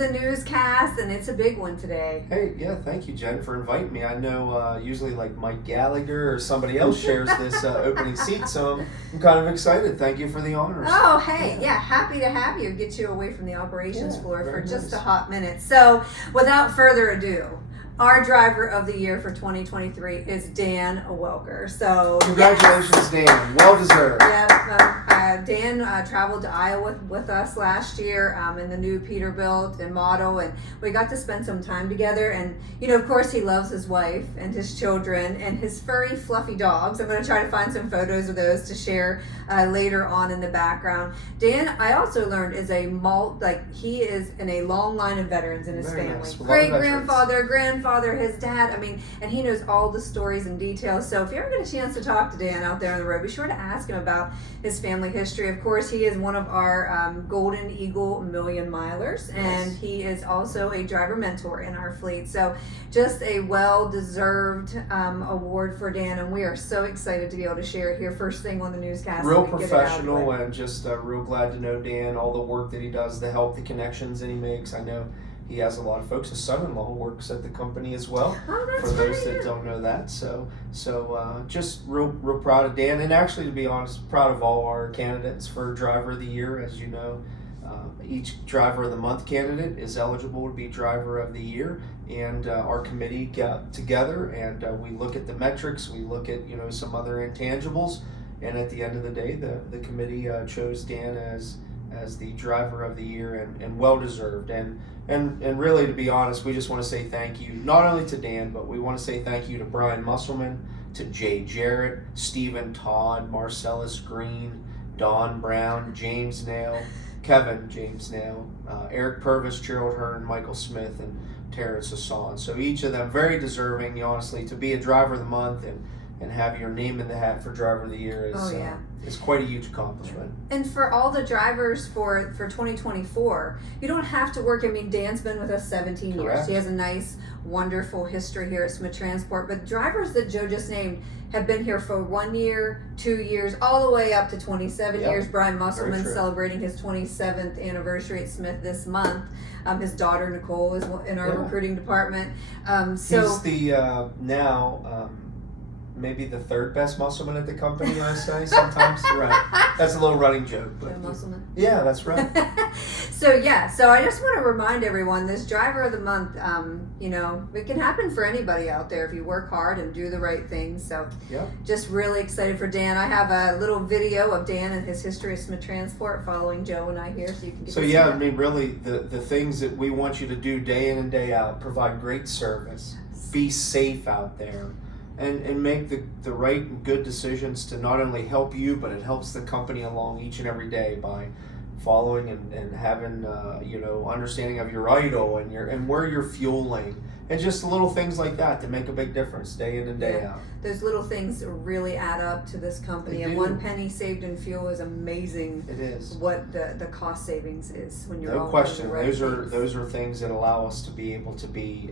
the newscast, and it's a big one today. Hey, yeah, thank you, Jen, for inviting me. I know usually like Mike Gallagher or somebody else shares this opening seat, so I'm kind of excited. Thank you for the honors. Oh, hey, yeah, happy to have you. Get you away from the operations floor for very just nice. a hot minute. So, without further ado, our driver of the year for 2023 is Dan Welker. So, Congratulations, Dan. Well deserved. Dan traveled to Iowa with us last year in the new Peterbilt and model, and we got to spend some time together. And of course, he loves his wife and his children and his furry, fluffy dogs. I'm going to try to find some photos of those to share later on in the background. Dan, I also learned, is he is in a long line of veterans in his Very family. nice. Great grandfather, grandfather, his dad. And he knows all the stories and details. So if you ever get a chance to talk to Dan out there on the road, be sure to ask him about his family history. Of course, he is one of our Golden Eagle Million Milers, and he is also a driver mentor in our fleet. So just a well-deserved award for Dan, and we are so excited to be able to share it here first thing on the newscast. Real professional, and just real glad to know Dan, all the work that he does to help, the connections that he makes. I know he has a lot of folks. His son-in-law works at the company as well. Oh, that's for those right. that don't know that. So just real proud of Dan, and actually, to be honest, proud of all our candidates for Driver of the Year. As you know, each Driver of the Month candidate is eligible to be Driver of the Year, and our committee got together and we look at the metrics, we look at some other intangibles, and at the end of the day, the committee chose Dan as the Driver of the Year, and well deserved. And really, to be honest, we just want to say thank you not only to Dan, but we want to say thank you to Brian Musselman, to Jay Jarrett, Stephen Todd, Marcellus Green, Don Brown, James Nail, Kevin James Nail, Eric Purvis, Gerald Hearn, Michael Smith, and Terrence Hassan. So each of them very deserving, honestly, to be a Driver of the Month and have your name in the hat for Driver of the Year is quite a huge accomplishment. And for all the drivers for 2024, you don't have to work. Dan's been with us 17 Correct. years. He has a nice, wonderful history here at Smith Transport. But drivers that Joe just named have been here for 1 year, 2 years, all the way up to 27 years. Brian Musselman celebrating his 27th anniversary at Smith this month. His daughter Nicole is in our recruiting department. He's the maybe the third best Musselman at the company, I say sometimes. Right. That's a little running joke. But Musselman. Yeah, that's right. So I just want to remind everyone, this Driver of the Month, it can happen for anybody out there if you work hard and do the right things. So just really excited for Dan. I have a little video of Dan and his history of Smith Transport following Joe and I here, so you can get to see that. Really, the things that we want you to do day in and day out, provide great service, be safe out there, and make the right and good decisions to not only help you, but it helps the company along each and every day by following and having understanding of your idle and where you're fueling, and just little things like that to make a big difference day in and day out. Those little things really add up to this company, and 1 penny saved in fuel is amazing. It is. What the cost savings is when you're no all question. doing the right Those are things that allow us to be able to be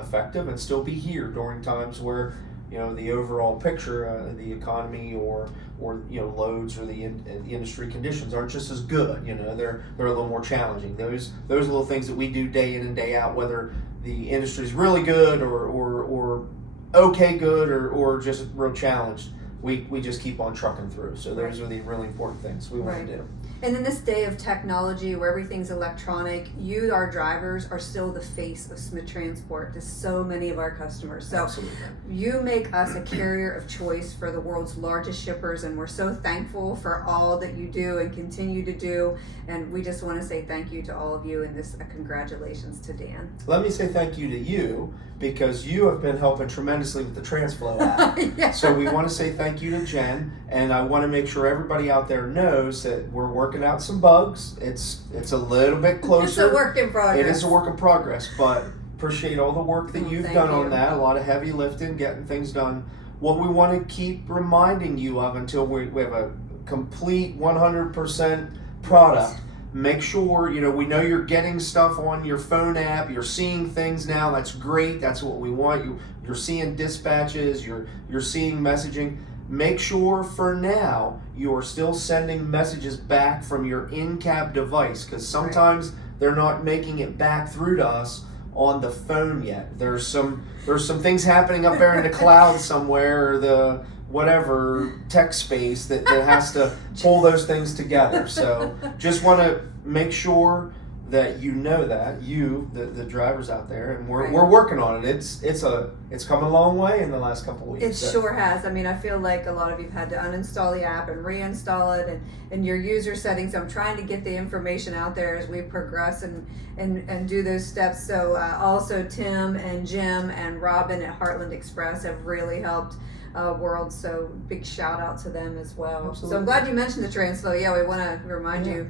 effective and still be here during times where the overall picture, the economy or loads or the industry conditions aren't just as good. They're a little more challenging. Those little things that we do day in and day out, whether the industry's really good or okay good or just real challenged, we just keep on trucking through. So those are the really important things we want to do. And in this day of technology where everything's electronic, you, our drivers, are still the face of Smith Transport to so many of our customers. So Absolutely. You make us a carrier of choice for the world's largest shippers, and we're so thankful for all that you do and continue to do. And we just want to say thank you to all of you, and this congratulations to Dan. Let me say thank you to you, because you have been helping tremendously with the TransFlow app. So we want to say thank you to Jen, and I want to make sure everybody out there knows that we're working out some bugs. It's a little bit closer. It's a work in progress. It is a work in progress, but appreciate all the work that you've done on that. A lot of heavy lifting, getting things done. What we want to keep reminding you of until we have a complete 100% product. Make sure, we know you're getting stuff on your phone app. You're seeing things now. That's great. That's what we want. You're seeing dispatches. You're seeing messaging. Make sure for now you're still sending messages back from your in-cab device, because sometimes they're not making it back through to us on the phone yet. There's some things happening up there in the cloud somewhere, or the whatever tech space that has to pull those things together. So just want to make sure that you know that, the drivers out there, and we're working on it. It's come a long way in the last couple of weeks. It sure has. I mean, I feel like a lot of you've had to uninstall the app and reinstall it, and your user settings. I'm trying to get the information out there as we progress and do those steps. So also Tim and Jim and Robin at Heartland Express have really helped World. So big shout out to them as well. Absolutely. So I'm glad you mentioned the transflow. Yeah, we want to remind you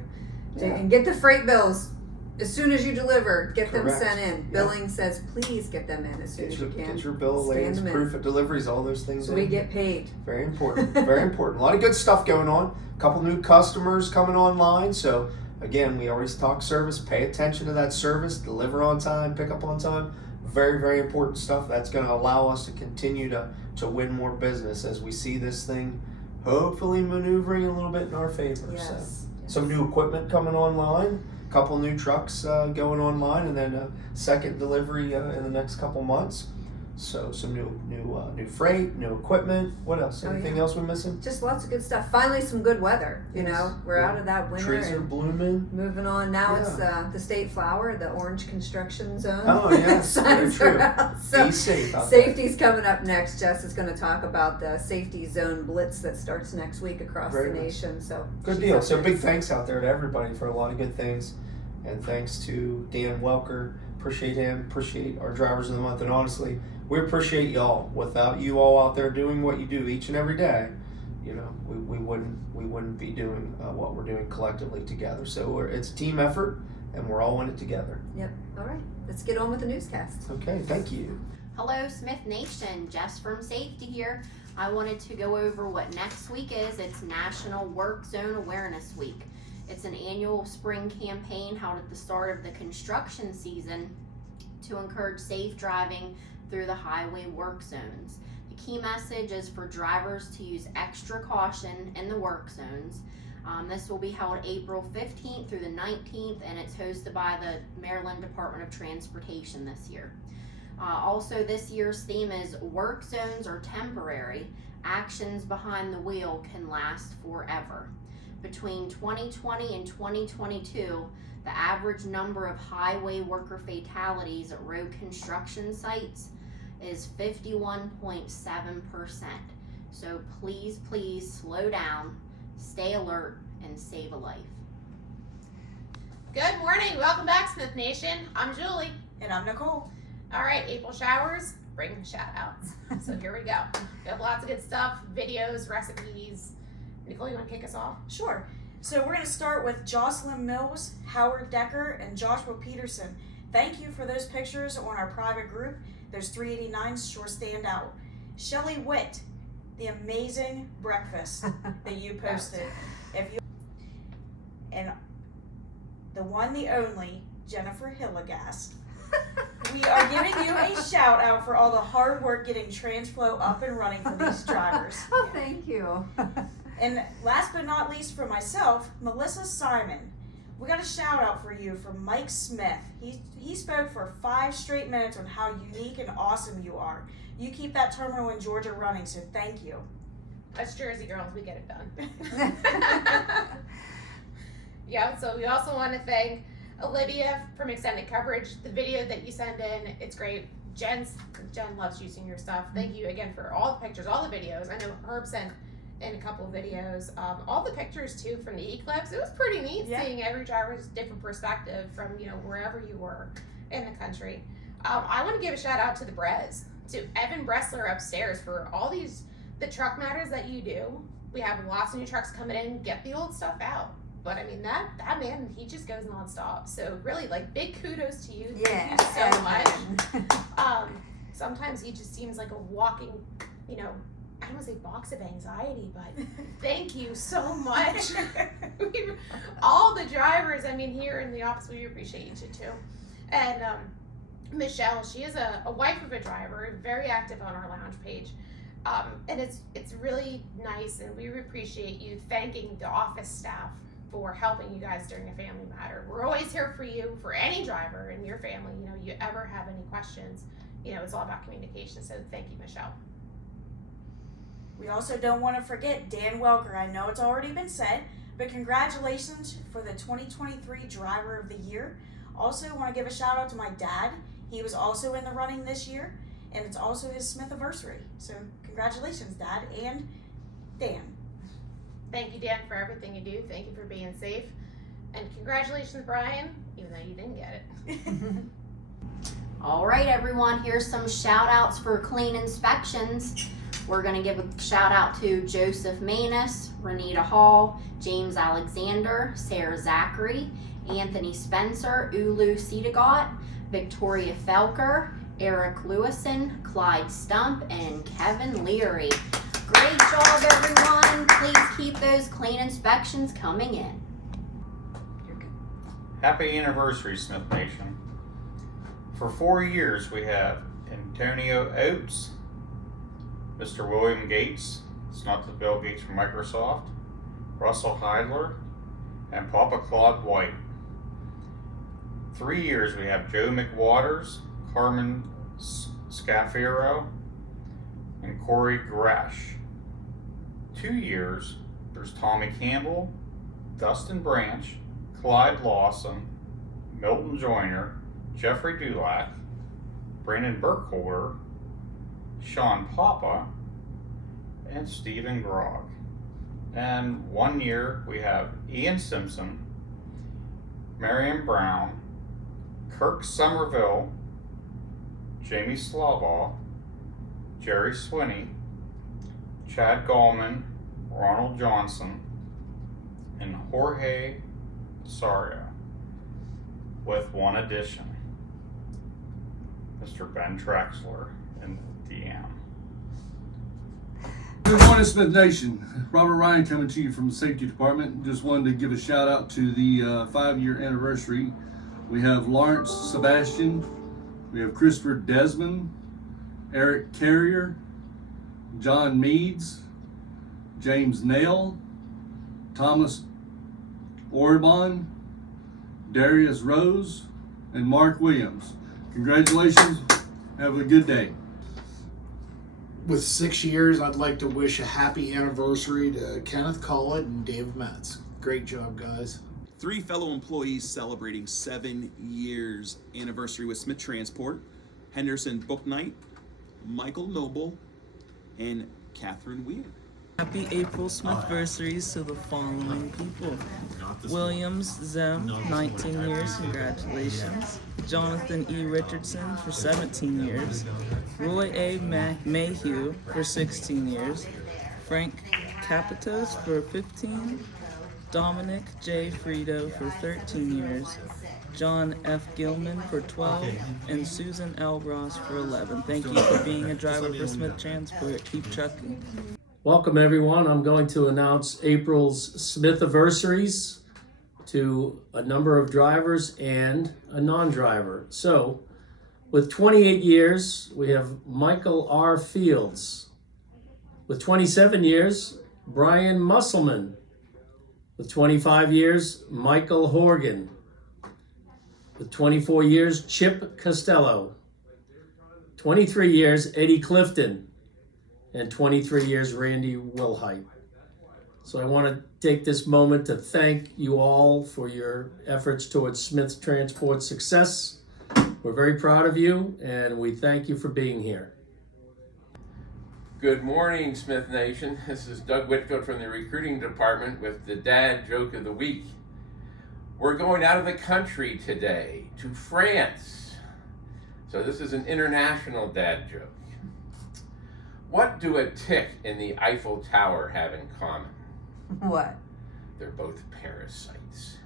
and get the freight bills. As soon as you deliver, get them sent in. Billing says, please get them in as soon as you can. Get your bill of lading, proof of deliveries, all those things. So we get paid. Very important. Very important. A lot of good stuff going on. A couple new customers coming online. So again, we always talk service. Pay attention to that service. Deliver on time. Pick up on time. Very, very important stuff. That's going to allow us to continue to win more business as we see this thing hopefully maneuvering a little bit in our favor. Yes. So some new equipment coming online. Couple new trucks going online, and then a second delivery in the next couple months. So some new freight, new equipment. What else? Anything else we're missing? Just lots of good stuff. Finally, some good weather. You know, we're out of that winter. Trees are blooming. Moving on. Now it's the state flower, the orange construction zone. Oh yes, very true. So be safe out safety's coming up next. Jess is going to talk about the safety zone blitz that starts next week across the nation. So good deal. So big thanks out there to everybody for a lot of good things, and thanks to Dan Welker. Appreciate him. Appreciate our drivers of the month, and honestly, we appreciate y'all. Without you all out there doing what you do each and every day, you know, we wouldn't be doing what we're doing collectively together. So it's a team effort, and we're all in it together. Yep. All right. Let's get on with the newscast. Okay. Thank you. Hello, Smith Nation. Jess from Safety here. I wanted to go over what next week is. It's National Work Zone Awareness Week. It's an annual spring campaign held at the start of the construction season to encourage safe driving through the highway work zones. The key message is for drivers to use extra caution in the work zones. This will be held April 15th through the 19th, and it's hosted by the Maryland Department of Transportation this year. Also, this year's theme is Work Zones are temporary. Actions behind the wheel can last forever. Between 2020 and 2022, the average number of highway worker fatalities at road construction sites is 51.7%. So please slow down, stay alert, and save a life. Good morning. Welcome back, Smith Nation. I'm Julie. And I'm Nicole. All right, April showers, bring shout outs. So here we go. We have lots of good stuff, videos, recipes. Nicole, you want to kick us off? Sure. So we're going to start with Jocelyn Mills, Howard Decker, and Joshua Peterson. Thank you for those pictures on our private group. Those 389s sure stand out. Shelley Witt, the amazing breakfast that you posted. And the one, the only, Jennifer Hillegas. We are giving you a shout out for all the hard work getting TransFlow up and running for these drivers. Oh, thank you. And last but not least for myself, Melissa Simon. We got a shout out for you from Mike Smith. He spoke for 5 straight minutes on how unique and awesome you are. You keep that terminal in Georgia running, so thank you. Us Jersey girls, we get it done. Yeah, so we also want to thank Olivia from Extended Coverage. The video that you send in, it's great. Jen loves using your stuff. Thank you again for all the pictures, all the videos. I know Herb sent in a couple of videos. All the pictures too from the Eclipse. It was pretty neat seeing every driver's different perspective from wherever you were in the country. I want to give a shout out to the Brez, to Evan Bressler upstairs for all the truck matters that you do. We have lots of new trucks coming in. Get the old stuff out. But I mean that man, he just goes nonstop. So really, big kudos to you. Yeah. Thank you so much. Sometimes he just seems like a walking, I don't want to say box of anxiety, but thank you so much. All the drivers, here in the office, we appreciate you too. And Michelle, she is a wife of a driver, very active on our lounge page. And it's really nice, and we appreciate you thanking the office staff for helping you guys during a family matter. We're always here for you, for any driver in your family. You know, you ever have any questions, you know, it's all about communication. So thank you, Michelle. We also don't want to forget Dan Welker. I know it's already been said, but congratulations for the 2023 Driver of the Year. Also want to give a shout out to my dad. He was also in the running this year, and it's also his Smithiversary. So congratulations, Dad and Dan. Thank you, Dan, for everything you do. Thank you for being safe. And congratulations, Brian, even though you didn't get it. All right, everyone, here's some shout outs for clean inspections. We're going to give a shout out to Joseph Manus, Renita Hall, James Alexander, Sarah Zachary, Anthony Spencer, Ulu Sedagot, Victoria Felker, Eric Lewison, Clyde Stump, and Kevin Leary. Great job, everyone. Please keep those clean inspections coming in. Happy anniversary, Smith Nation. For 4 years, we have Antonio Oates, Mr. William Gates, it's not the Bill Gates from Microsoft, Russell Heidler, and Papa Claude White. 3 years, we have Joe McWaters, Carmen Scafiro, and Corey Gresh. 2 years, there's Tommy Campbell, Dustin Branch, Clyde Lawson, Milton Joyner, Jeffrey Dulac, Brandon Burkholder, Sean Papa, and Stephen Grog. And 1 year, we have Ian Simpson, Marion Brown, Kirk Somerville, Jamie Slaubaugh, Jerry Swinney, Chad Gallman, Ronald Johnson, and Jorge Saria, with one addition, Mr. Ben Traxler in DM. Good morning, Smith Nation. Robert Ryan coming to you from the Safety Department. Just wanted to give a shout out to the 5-year anniversary. We have Lawrence Sebastian, we have Christopher Desmond, Eric Carrier, John Meads, James Nail, Thomas Orban, Darius Rose, and Mark Williams. Congratulations. Have a good day. With 6 years, I'd like to wish a happy anniversary to Kenneth Collett and Dave Metz. Great job, guys. 3 fellow employees celebrating 7 years anniversary with Smith Transport: Henderson Booknight, Michael Noble, and Catherine Weir. Happy April Smithversaries to the following people: Williams Zem, 19 years, congratulations. Jonathan E. Richardson for 17 years. Roy A. Mayhew for 16 years. Frank Capitos for 15. Dominic J. Frito for 13 years. John F. Gilman for 12, and Susan L. Ross for 11. Thank you for being a driver for Smith Transport. Keep trucking. Welcome, everyone. I'm going to announce April's Smithiversaries to a number of drivers and a non-driver. So, with 28 years, we have Michael R. Fields. With 27 years, Brian Musselman. With 25 years, Michael Horgan. With 24 years, Chip Costello. 23 years, Eddie Clifton. And 23 years, Randy Wilhite. So I want to take this moment to thank you all for your efforts towards Smith Transport's success. We're very proud of you, and we thank you for being here. Good morning, Smith Nation. This is Doug Whitfield from the recruiting department with the Dad Joke of the Week. We're going out of the country today to France. So this is an international dad joke. What do a tick and the Eiffel Tower have in common? What? They're both parasites.